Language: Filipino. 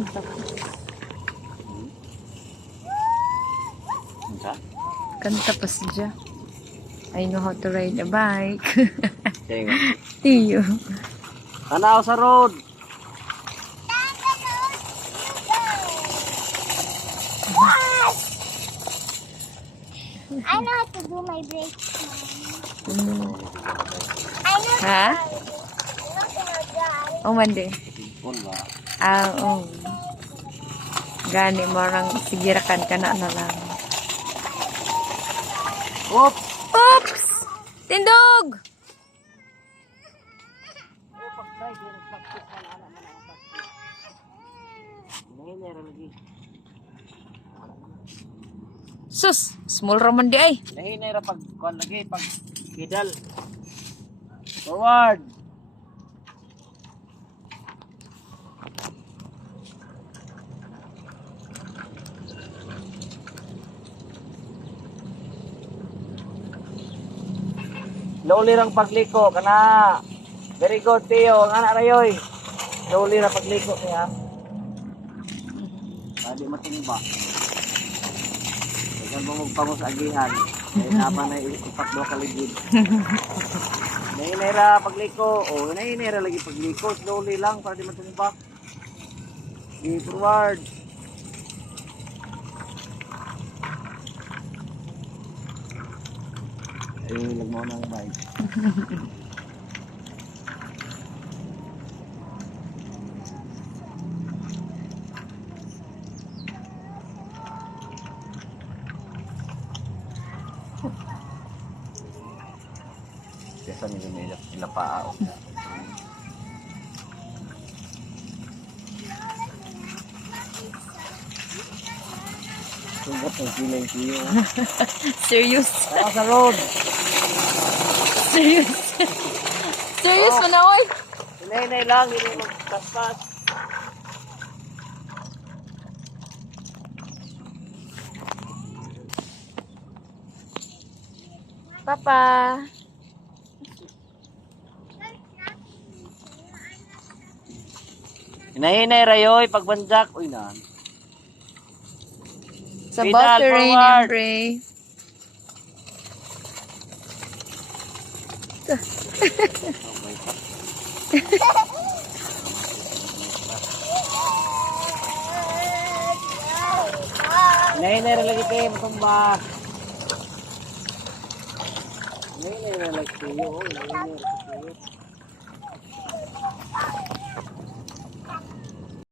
Kanta pa. Unsa? Kanta pa siya. I know how to ride a bike. Tingo. Tiyo. Tanaw sa road. I know how to do my brakes, Mom. Mm. I know Ha? how to drive. Oh, mandi. Pun ba? Ah, oh. Gani mo lang sigirakan ka na lang. Oop! Oops! Tindog! Sus! Small raman di ay. Nahinay ra pag kuan lagi pag kidal. Forward. Slowly rang pagliko kana. Very good Tio, ang anak rayoy. Slowly ra pagliko niya. Pwede matumba. Kaya mo magpamos agihan. Kaya naman na ipatlo kaligid. Nainera pagliko. O, nainera lagi pagliko. Slowly lang para di matumba. Di forward. Lag mo na ang bike. Kesa nila paa. Sugat ang kilay Tio. Serious. Tara sa road. Serious. Serious mo na, oy. Hinay lang, hindi magtaspas. Papa. Hinay rayoy, pagbanjak. Uy na. It's Pedal about to rain forward. and pray. Hinay lagi kayo, matumba. Hinay lagi kayo. Hinay lagi kayo.